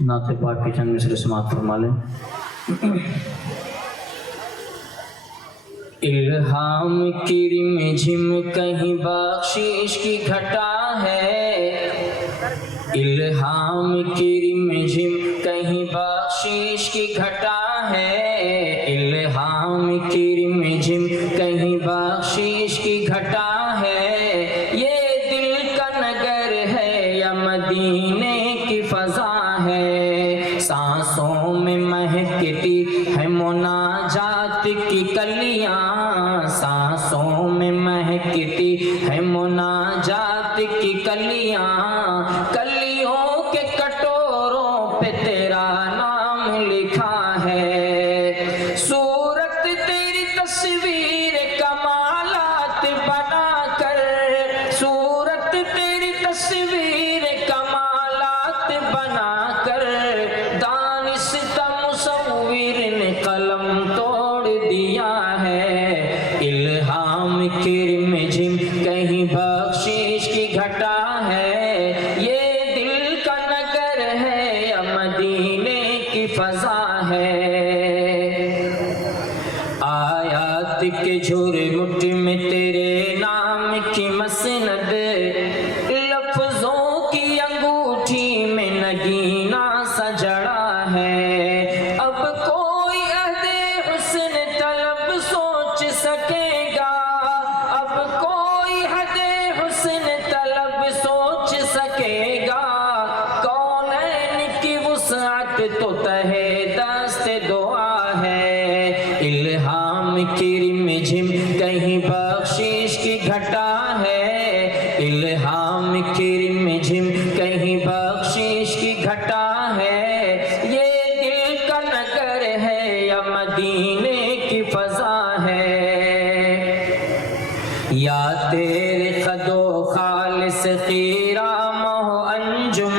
نعت پاک کی چند مصرع سماعت فرما لیں۔ الہام کی رم جھم کہیں بخشش کی گھٹا ہے، الہام کی رم جھم کہیں بخشش کی گھٹا ہے، الہام کی رم جھم کہیں بخشش کی گھٹا ہے، یہ دل کا نگر ہے یا مدینے کی فضا ہے، سانسوں میں مہکتی ہے مناجات کی کلیاں، سانسوں میں مہکتی ہے مناجات کی کلیاں، کلیوں کے کٹوروں پہ تیرا نام لکھا ہے، صورت تیری تصویر کمالات بنا کر، صورت تیری تصویر کمالات بنا کر، دانستہ مصور نے قلم توڑ دیا ہے، الہام کی رم جھم کہیں بخشش کی گھٹا ہے، یہ دل کا نگر ہے یا مدینے کی فضا ہے، آیات کے جھور مٹ میں تیرے نام کی مسند، لفظوں کی انگوٹھی میں نگینہ سجڑا ہے، اب کوئی عہد حسن طلب سوچ سکے گا، اب کوئی عہد حسن طلب سوچ سکے گا، کونین کی وسعت تو تہے دست دعا ہے، الہام کی رم جھم کہیں بخشش کی گھٹا ہے، الہام کی رم جھم کہیں بخشش کی گھٹا ہے، یہ دل کا نگر ہے یا مدینے کی فضا ہے، یا تیرے خد و خال سے خیرام ہو انجم،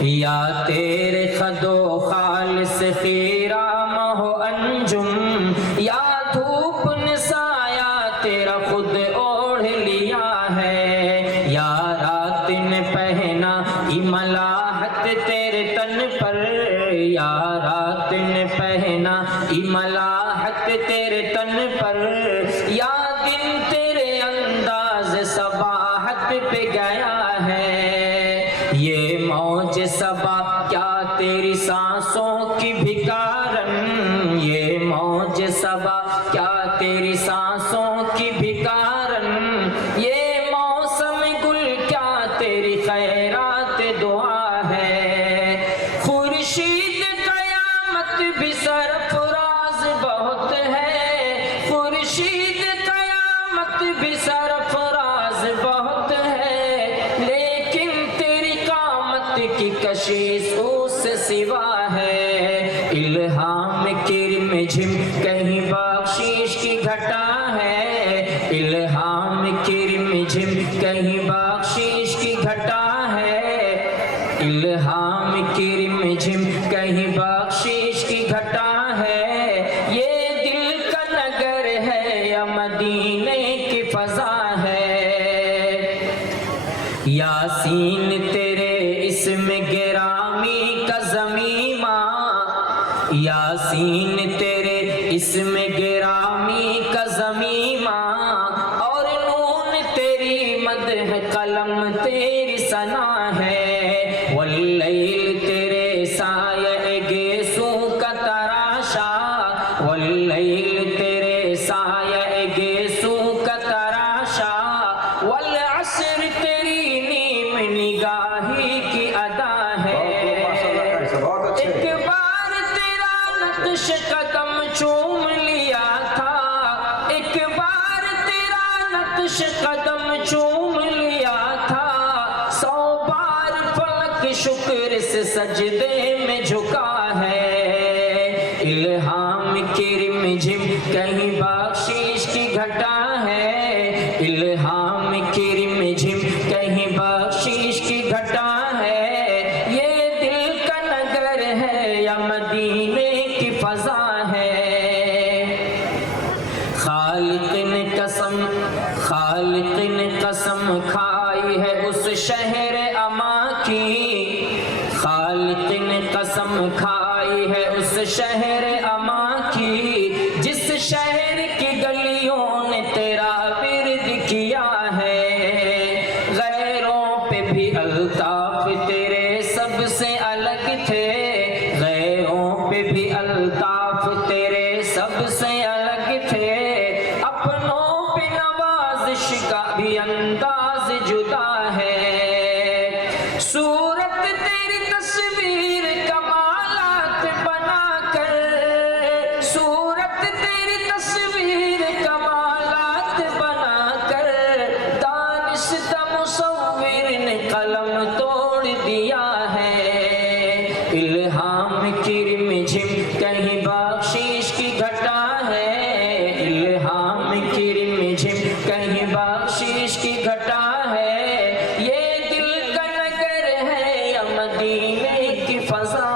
یا تیرے خد و خال سے خیرام ہو انجم، یا دھوپ نے سایہ تیرا خود اوڑھ لیا ہے، یا رات نے پہنا ملاحت تیرے تن پر، یا رات نے پہنا ملاحت تیرے تن پر، یا دن تیرے انداز صباحت پہ گیا ہے، یہ موج صبا کیا تیری سانسوں کی بھکارن، یہ موج صبا کیا تیری سانسوں کی بھکارن، یہ موسم گل کیا تیری خیرات دعا ہے، خورشید قیامت بھی سرفراز بہت ہے، خورشید قیامت بھی سرفراز بہت ہے، لیکن تیری قامت کی کشش اس سے سوا ہے، الہام کی رم جھم کہیں بخشش کی گھٹا ہے، الہام کی رم جھم کہیں بخشش کی گھٹا ہے، الہام کی رم جھم کہیں بخشش کی گھٹا ہے، یہ دل کا نگر ہے یا مدینے کی فضا ہے، یاسین تیرے اسم گرامی کا ضمیمہ، یاسین تیرے اسم گرامی کا ضمیمہ، اور نون تیری مدح قلم تیری ثنا ہے، واللیل تیرے سایہ گیسوں کا تراشا، واللیل تیرے سایہ گیسوں کا تراشا، والعصر تیری نیم نگاہی کی ادا ہے، ایک بار تیرا نقش قدم چوم لیا تھا، ایک بار تیرا نقش قدم چوم لیا تھا، 100 بار فلک شکر سے سجدے میں جھکا ہے، الہام کی رم جھم کہیں بخشش کی گھٹا ہے، الہام کی رم جھم کہیں بخشش کی گھٹا ہے، یہ دل کا نگر ہے یا مدینے کی فضا ہے، خالق نے قسم کھائی ہے اس شہر اما کی، خالق نے قسم کھائی ہے اس شہر امان کی جس شہر کی گلیوں نے تیرا ورد کیا ہے. غیروں پہ بھی الطاف تیرے سب سے الگ تھے, غیروں پہ بھی الطاف تیرے سب سے الگ تھے. اپنوں پہ نوازش کا بھی انداز جدا ہے. صورت تیری تصویر کمالات بنا کر, صورت تیری تصویر کمالات بنا کر, دانشتہ مصور نے قلم توڑ دیا ہے. الہام کی رمجھم کہیں بخشش کی گھٹا ہے, الہام کی رمجھم کہیں بخشش کی گھٹا ہے. یہ دل کا نگر ہے یا مدینے کی فضا